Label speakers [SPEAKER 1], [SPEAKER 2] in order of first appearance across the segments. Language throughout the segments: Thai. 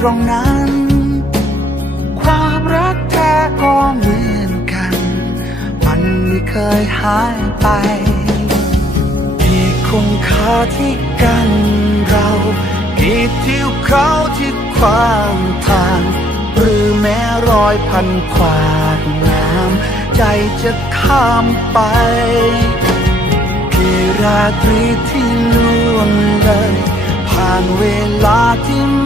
[SPEAKER 1] ตรงนั้น ความรักแท้ก็เหมือนกัน มันไม่เคยหายไปกี่คงคาที่กันเรากี่ทิวเขาที่ขวางทาง หรือแม้รอยพันขวากน้ำใจจะข้ามไปกี่ราตรีที่ล่วงเลยผ่านเวลาที่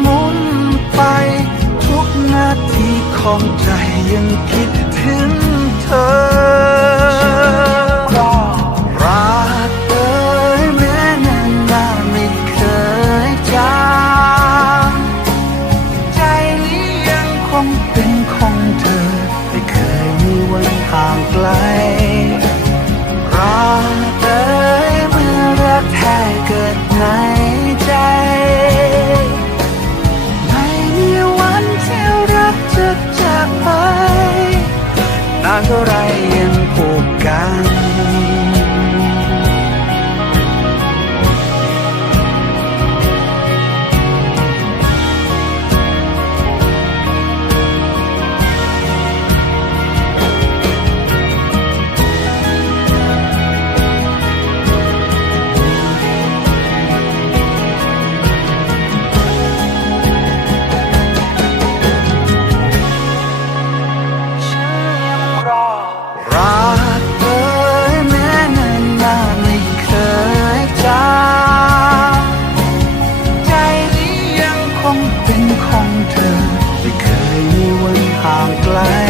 [SPEAKER 1] ของใจยังคิดถึงเธอรักเอ่ยแม้นานนาไม่เคยจางใจนี้ยังคงเป็นของเธอไม่เคยมีวันห่างไกลรักเอ่ยเมื่อรักแท้เกิดใน น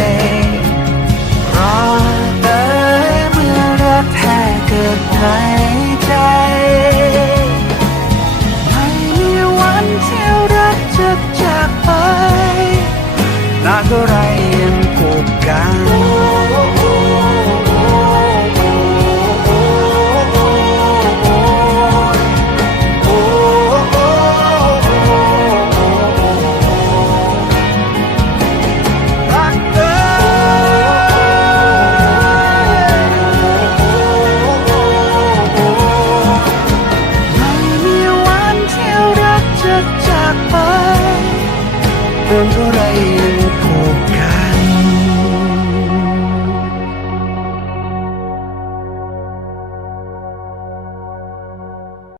[SPEAKER 1] ไกลรักเอ่ยเมื่อรักแท้เกิดใน